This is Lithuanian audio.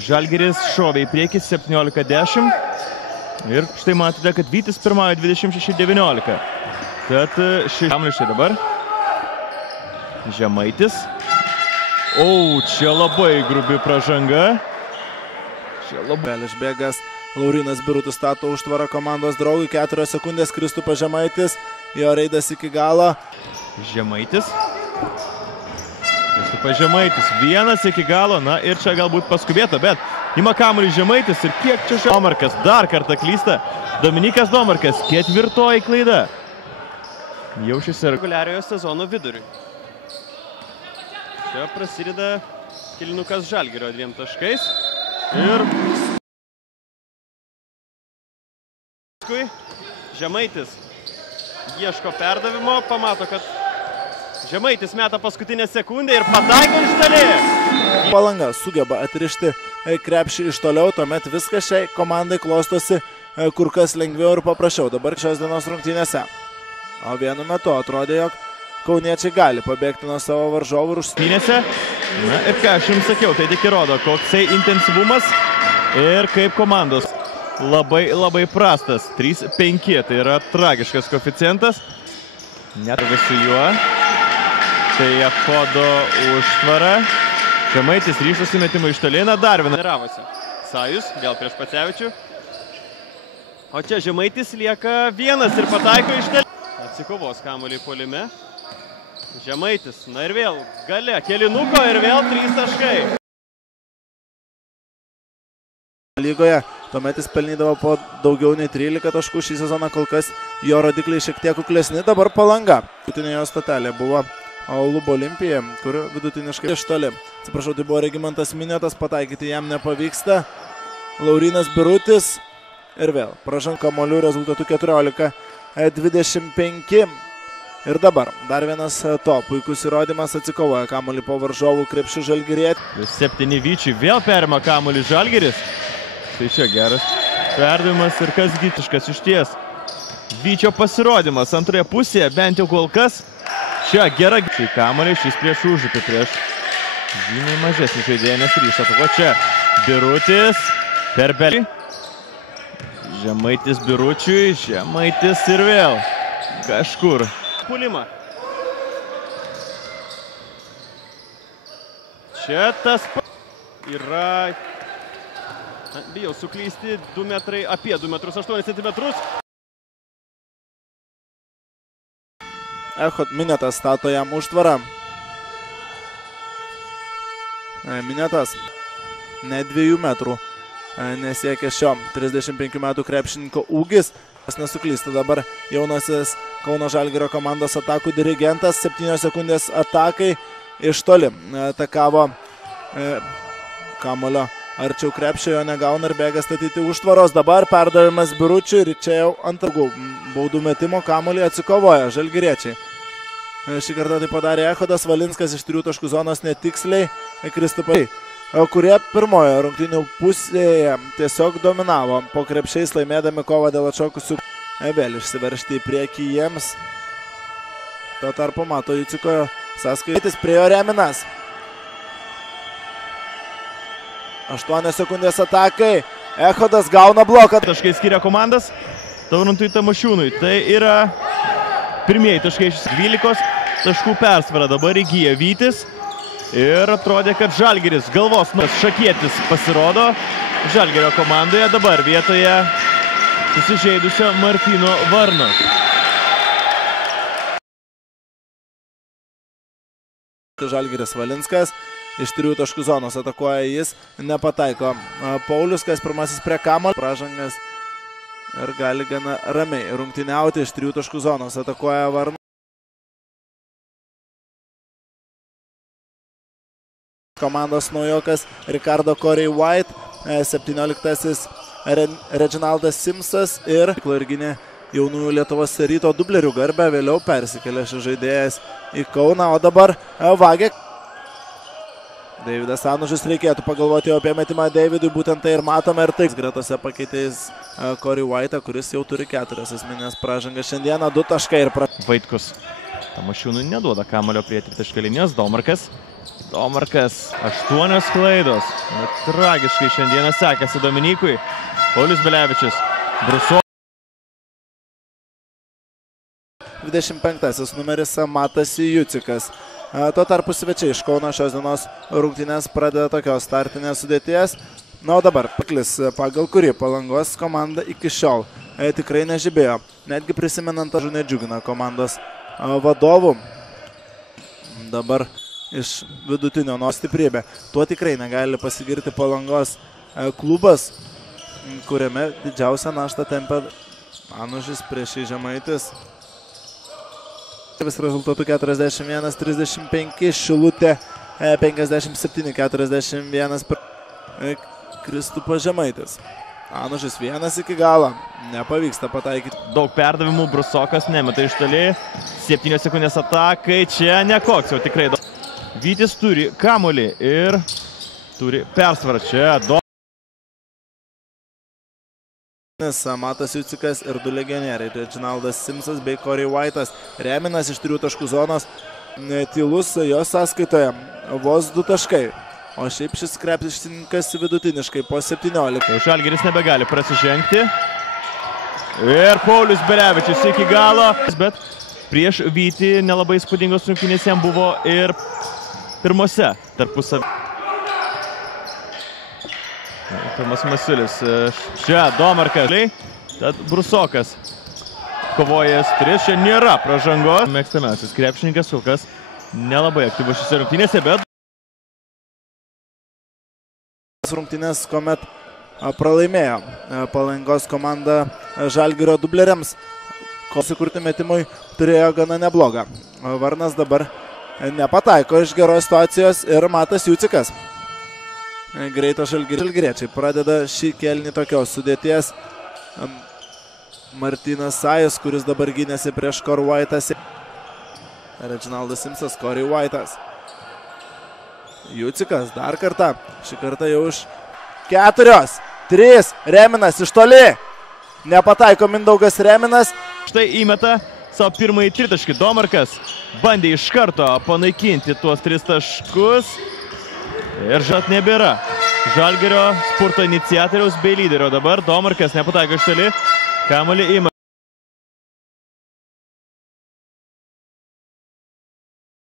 Žalgiris šovė į priekį 17-10. Ir štai matote, kad Vytis pirmauja 26-19. Tad kamuoliai dabar. Žemaitis. Čia labai grubi pražanga. Čia labai. Išbėgas Laurinas Birutis stato užtvarą komandos draugui. 4 sekundės Kristupas Žemaitis. Jo reidas iki galo. Žemaitis. Kristupas Žemaitis. 1 iki galo. Na ir čia galbūt paskubėta, bet ima kamuolį Žemaitis. Ir kiek čia Domarkas dar kartą klysta. Dominikas Domarkas. 4. klaida. Jau šis reguliariojo sezono viduriui. Čia prasideda kilinukas Žalgirio 2 taškais. Ir Žemaitis ieško perdavimo, pamato, kad Žemaitis meta paskutinę sekundę ir pataiko iš toli. Palanga sugeba atrišti krepšį iš toliau, tuomet viskas šiai komandai klostosi kur kas lengviau ir paprasčiau dabar šios dienos rungtynėse. O vienu metu atrodė, jog kauniečiai gali pabėgti nuo savo varžovų ir užstynėse. Na ir ką aš jums sakiau, tai tik įrodo, koksai intensyvumas ir kaip komandos. Labai prastas. 3-5, tai yra tragiškas koeficientas. Net su juo. Tai Achodo užtvara. Žemaitis ryžosi metimą iš toli. Na dar vieną. Sajus, vėl prieš Pacevičių. O čia Žemaitis lieka 1 ir pataiko iš toli. Atsikovos kamuolį puolime. Žemaitis, na ir vėl gale, kelinuko ir vėl 3 taškai. Lygoje, tuomet jis pelnydavo po daugiau nei 13 taškų, šį sezoną kol kas jo rodikliai šiek tiek kuklesni, dabar Palanga. Vidutinė jo statelė buvo Lubo Olimpija, kur vidutiniškai iš toli. Atsiprašau, tai buvo Regimantas Minėtas, pataikyti jam nepavyksta. Laurinas Birutis ir vėl pražanga kamuolių rezultatų 14-25. Ir dabar dar vienas to puikus įrodymas, atsikovoja kamuolį po varžovų krepšių žalgiriečiai. 7 Vyčiui vėl perima kamuolį Žalgiris. Tai čia geras perdavimas ir kas gitiškas iš ties. Vyčio pasirodymas antroje pusėje, bent jau kol kas. Čia gera kamuolį, šis prieš užupį, prieš žymiai mažesnį žaidėją nesryšta. O čia Birutis per belį. Žemaitis Biručiui, Žemaitis ir vėl kažkur. Pulimą. Čia tas yra, bijau suklysti, 2 metrai, apie 2 metrus 8 centimetrus. Echot Minėtas stato jam užtvarą. Minėtas ne 2 metrų nesiekia šio 35 metų krepšininko ūgis. Nesuklysta dabar jaunasis Kauno Žalgirio komandos atakų dirigentas. 7 sekundės atakai iš toli. Atakavo kamuolio arčiau krepšio, jo negauna ir bėga statyti užtvaros. Dabar perdavimas Biručiui ir čia jau antrų baudų metimo kamuolį atsikovoja žalgiriečiai. Šį kartą tai padarė Echodas Valinskas iš 3 taškų zonos netiksliai. Kristupai, kurie pirmoje rungtynių pusėje tiesiog dominavo po krepšiais, laimėdami kovą dėl atšokusių. Vėl išsiveržti į priekį jiems. Tuo tarpu mato Juciko sąskaitis prie jo Reminas. 8 sekundės atakai. Echodas gauna bloką. Taškai skiria komandas Taurantui Tamošiūnui. Tai yra pirmieji taškai iš 12 taškų persvara. Dabar įgyja Vytis. Ir atrodė, kad Žalgiris galvos Šakietis pasirodo Žalgirio komandoje. Dabar vietoje susižeidusio Martyno Varno. Žalgiris Valinskas iš 3 taškų zonos atakuoja jis, nepataiko. Paulius, kas pirmasis prie kamuolio, pražangas ir gali gana ramiai rungtyniauti iš 3 taškų zonos atakuoja Varno. Komandos naujokas Ricardo Corey White, 17-asis Reginaldas Simsas ir irginė jaunųjų Lietuvos Ryto dublerių garbę, vėliau persikėlė šis žaidėjas į Kauną, o dabar vagė. Deividas Anužis, reikėtų pagalvoti apie metimą Deividui, būtent tai ir matome ir taip. Gretose pakeitėjais Corey White, kuris jau turi 4 asmeninės pražangas. Šiandieną 2 taškai ir Vaitkus Tamošiūnui neduoda kamuolio prie tritaškio linijos. Domarkas Domarkas, 8 klaidos. Tragiškai šiandieną sekasi Dominykui. Paulius Belevičius. Bruso. 25 numeris Matas Jucikas. Tuo tarpu svečiai iš Kauno šios dienos rungtynės pradeda tokios startinės sudėties. Na, o dabar paklis, pagal kurį Palangos komanda iki šiol tikrai nežibėjo. Netgi prisimenant nedžiugina komandos vadovų. Dabar iš vidutinio nuo stiprybė. Tuo tikrai negali pasigirti Palangos klubas, kuriame didžiausią naštą tempia Anužis prieš Žemaitis. Vis rezultatų 41-35, Šilutė 57-41 Kristupas Žemaitis. Anužis vienas iki galo, nepavyksta pataikyti. Daug perdavimų, Brusokas nemeta iš toli. 7 sekundės atakai, čia nekoks jau tikrai. Vytis turi kamuolį ir turi persvarą čia. Matas Jucikas ir 2 legionieriai, Reginaldas Simsas bei Corey White'as. Reminas iš 3 taškų zonos, tylus jos sąskaitoje, vos 2 taškai. O šiaip šis krepšininkas vidutiniškai po 17. Žalgiris nebegali prasižengti. Ir Paulius Belevičius iki galo. Bet prieš Vytį nelabai įspūdingos rungtynės jam buvo ir pirmose tarpusavy. Pirmas Masiulis. Čia Domarkas. Tad Brusokas kovojęs 3. Čia nėra pražangos. Mėgstamiausias krepšininkas kol kas nelabai aktyvus šiose rungtynėse, bet rungtynės, kuomet pralaimėjo Palangos komanda Žalgirio dubleriams. Susikurti metimui turėjo gana neblogą. Varnas dabar nepataiko iš geros situacijos ir Matas Jucikas. Greito žalgiriečiai pradeda šį kėlinį tokios sudėties. Martynas Sajus, kuris dabar gynėsi prieš Corey White'as. Reginaldas Simsas, Corey White'as. Jucikas dar kartą. Šį kartą jau iš 4. 3. Reminas iš toli. Nepataiko Mindaugas Reminas. Štai įmeta savo pirmąjį tritaškį. Domarkas bandė iš karto panaikinti tuos 3 taškus. Ir žat nebėra. Žalgirio sporto iniciatoriaus bei lyderio dabar. Domarkas nepataiko iš toli. Kamuolį ima.